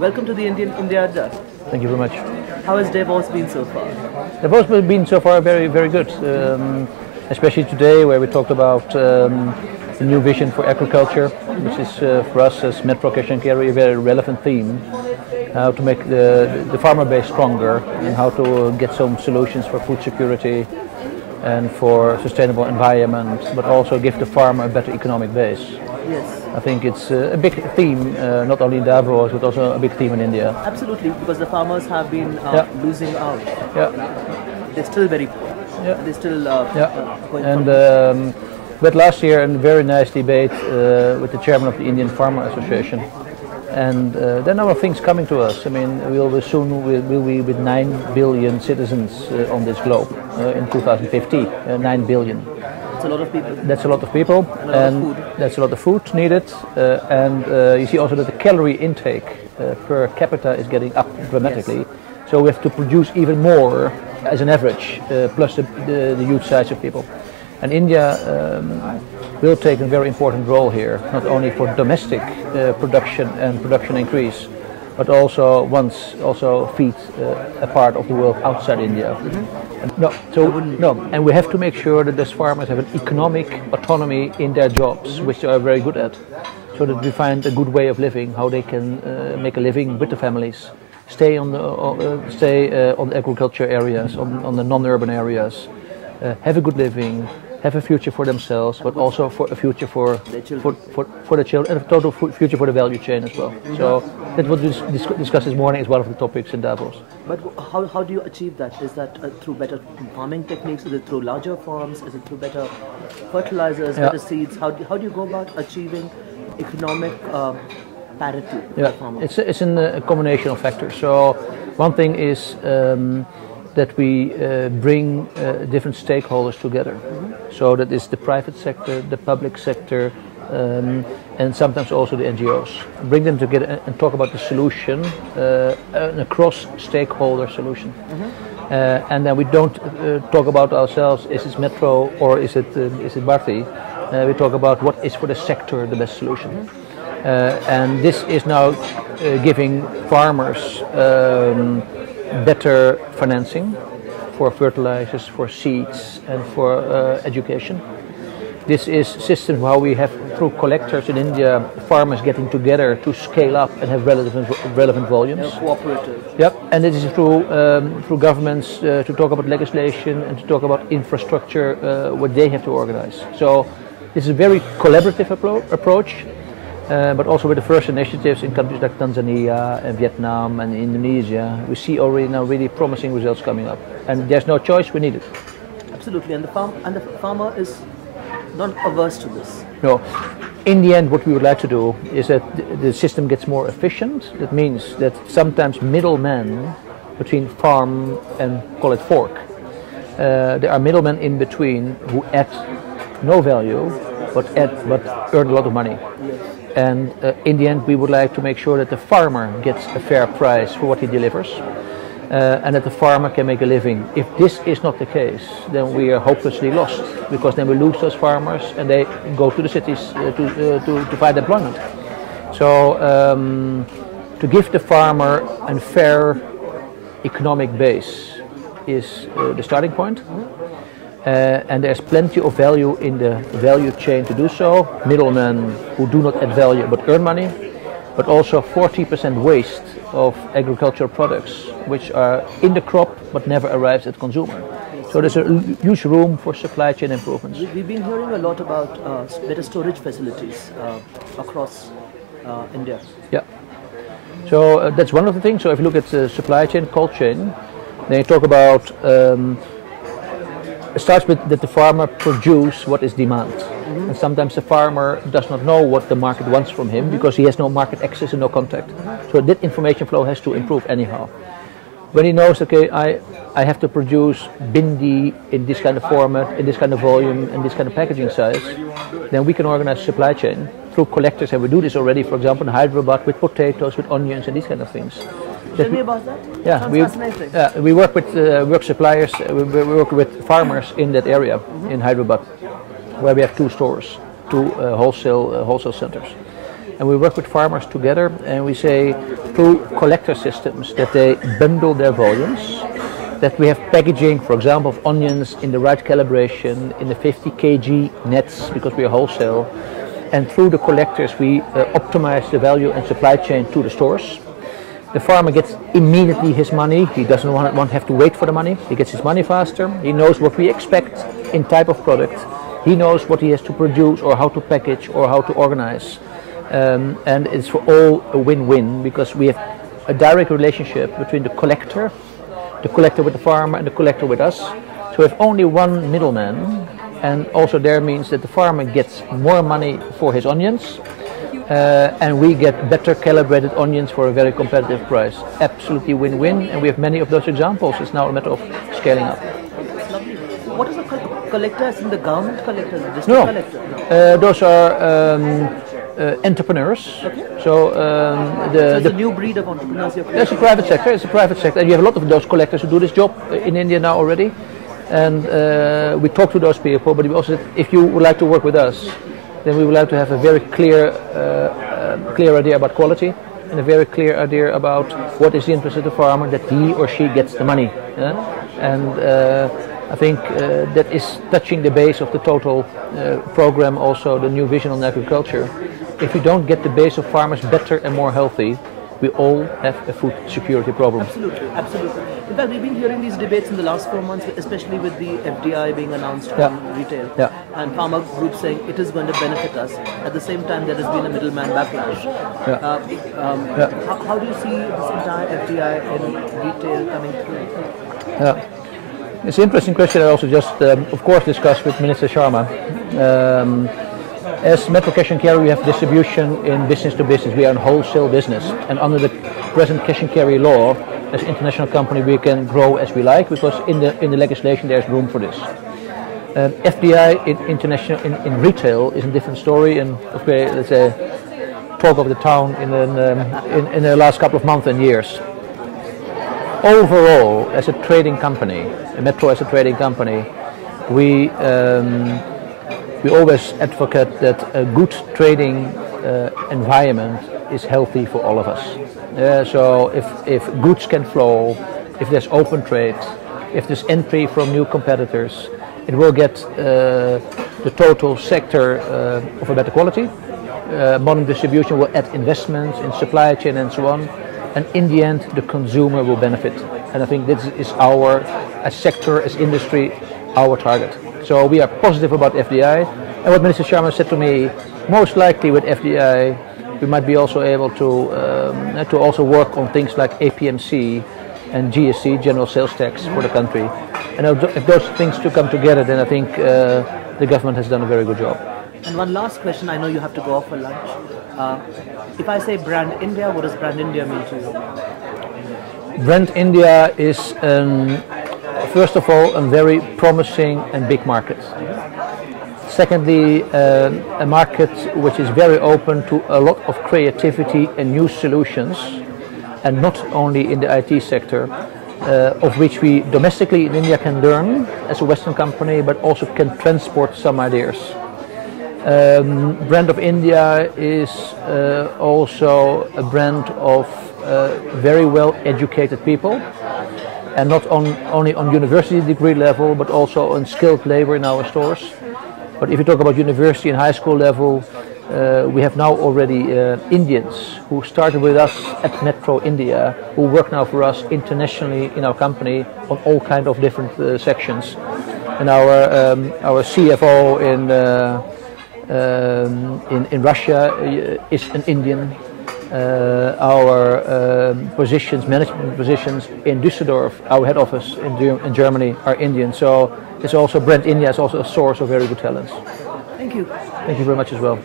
Welcome to the India Adda. Thank you very much. How has Davos been so far? Davos has been so far very, very good, especially today where we talked about the new vision for agriculture, which is for us as Metro Cash and Carry a very relevant theme, how to make the farmer base stronger and how to get some solutions for food security and for sustainable environment, but also give the farmer a better economic base. Yes. I think it's a big theme, not only in Davos, but also a big theme in India. Absolutely, because the farmers have been losing out. Yeah. They're still very poor. Yeah. They're still going and but last year a very nice debate with the chairman of the Indian Farmer Association. And there are a number of things coming to us. I mean, we'll be with 9 billion citizens on this globe in 2050. 9 billion. That's a lot of people. That's a lot of people, and that's a lot of food needed. And you see also that the calorie intake per capita is getting up dramatically. Yes. So we have to produce even more as an average, plus the huge size of people. And India will take a very important role here, not only for domestic production and production increase, but also feed a part of the world outside India. Mm-hmm. And we have to make sure that these farmers have an economic autonomy in their jobs, which they are very good at, so that we find a good way of living, how they can make a living with the families, stay on the agriculture areas, on the non-urban areas, have a good living, have a future for themselves, but also for a future for the children, and a total future for the value chain as well. Mm-hmm. So that's what we discussed this morning is one of the topics in Davos. But how do you achieve that? Is that through better farming techniques? Is it through larger farms? Is it through better fertilizers, better seeds? How do you go about achieving economic parity? Yeah, it's in a combination of factors. So one thing is that we bring different stakeholders together. Mm-hmm. So that is the private sector, the public sector, and sometimes also the NGOs. Bring them together and talk about the solution, a cross-stakeholder solution. Mm-hmm. And then we don't talk about ourselves, is it Metro or is it Bharti? We talk about what is for the sector the best solution. Mm-hmm. And this is now giving farmers better financing for fertilizers, for seeds, and for education. This is system how we have through collectors in India, farmers getting together to scale up and have relevant volumes. Cooperative. Yep, and this is through governments to talk about legislation and to talk about infrastructure, what they have to organize. So this is a very collaborative approach. But also with the first initiatives in countries like Tanzania and Vietnam and Indonesia, we see already now really promising results coming up. And there's no choice, we need it. Absolutely, and the farmer is not averse to this. No. In the end, what we would like to do is that the system gets more efficient. That means that sometimes middlemen between farm and call it fork, there are middlemen in between who add no value but earn a lot of money. Yes. And in the end, we would like to make sure that the farmer gets a fair price for what he delivers, and that the farmer can make a living. If this is not the case, then we are hopelessly lost, because then we lose those farmers and they go to the cities to find employment. So to give the farmer a fair economic base is the starting point. And there's plenty of value in the value chain to do so. Middlemen who do not add value but earn money, but also 40% waste of agricultural products which are in the crop but never arrives at consumer. So there's a huge room for supply chain improvements. We've been hearing a lot about better storage facilities across India. Yeah. So that's one of the things. So if you look at the supply chain, cold chain, then you talk about it starts with that the farmer produce what is demand. Mm-hmm. And sometimes the farmer does not know what the market wants from him, mm-hmm. because he has no market access and no contact. Mm-hmm. So that information flow has to improve anyhow. When he knows, okay, I have to produce bindi in this kind of format, in this kind of volume, in this kind of packaging size, then we can organize supply chain through collectors, and we do this already, for example, in Hyderabad with potatoes, with onions, and these kind of things. Tell me about that. Yeah, we work with suppliers, we work with farmers in that area, mm-hmm. in Hyderabad, where we have two stores, two wholesale centers. and we work with farmers together, and we say through collector systems that they bundle their volumes, that we have packaging, for example, of onions in the right calibration, in the 50 kg nets, because we are wholesale, and through the collectors we optimize the value and supply chain to the stores. The farmer gets immediately his money. He doesn't want to have to wait for the money. He gets his money faster. He knows what we expect in type of product. He knows what he has to produce or how to package or how to organize. And it's for all a win-win, because we have a direct relationship between the collector with the farmer, and the collector with us. So we have only one middleman, and also there means that the farmer gets more money for his onions, and we get better calibrated onions for a very competitive price. Absolutely win-win, and we have many of those examples. It's now a matter of scaling up. That's lovely. What is a collector? Is in the government collector, the district collector? No, those are entrepreneurs. Okay. So it's a new breed of entrepreneurs. It's a private sector. It's a private sector, and you have a lot of those collectors who do this job in India now already. And we talk to those people, but we also said, if you would like to work with us, then we would like to have a very clear idea about quality, and a very clear idea about what is the interest of the farmer, that he or she gets the money. And I think that is touching the base of the total program, also the new vision on agriculture. If we don't get the base of farmers better and more healthy, we all have a food security problem. Absolutely, absolutely. In fact, we've been hearing these debates in the last 4 months, especially with the FDI being announced on retail, and farmer groups saying it is going to benefit us. At the same time, there has been a middleman backlash. How do you see this entire FDI in retail coming through? It's an interesting question. I also just, of course, discussed with Minister Sharma. As Metro Cash and Carry, we have distribution in business to business. We are in wholesale business, and under the present cash and carry law, as an international company, we can grow as we like, because in the legislation there's room for this. FDI in retail is a different story, and okay, let's say talk of the town in the last couple of months and years. Overall, as a trading company, Metro as a trading company, we always advocate that a good trading environment is healthy for all of us. So if goods can flow, if there's open trade, if there's entry from new competitors, it will get the total sector of a better quality. Modern distribution will add investments in supply chain and so on. And in the end, the consumer will benefit. And I think this is our, as sector, as industry, our target. So we are positive about FDI. And what Minister Sharma said to me, most likely with FDI, we might be also able to also work on things like APMC and GSC, General Sales Tax, for the country. And if those things to come together, then I think the government has done a very good job. And one last question, I know you have to go off for lunch. If I say Brand India, what does Brand India mean to you? Brand India is, first of all, a very promising and big market. Secondly, a market which is very open to a lot of creativity and new solutions, and not only in the IT sector, of which we domestically in India can learn as a Western company, but also can transport some ideas. Brand of India is also a brand of very well educated people, and not only on university degree level, but also on skilled labor in our stores. But if you talk about university and high school level, we have now already Indians who started with us at Metro India, who work now for us internationally in our company on all kind of different sections. And our CFO in Russia is an Indian. Our management positions in Düsseldorf, our head office in Germany, are Indian. So it's also Brand India is also a source of very good talents. Thank you. Thank you very much as well.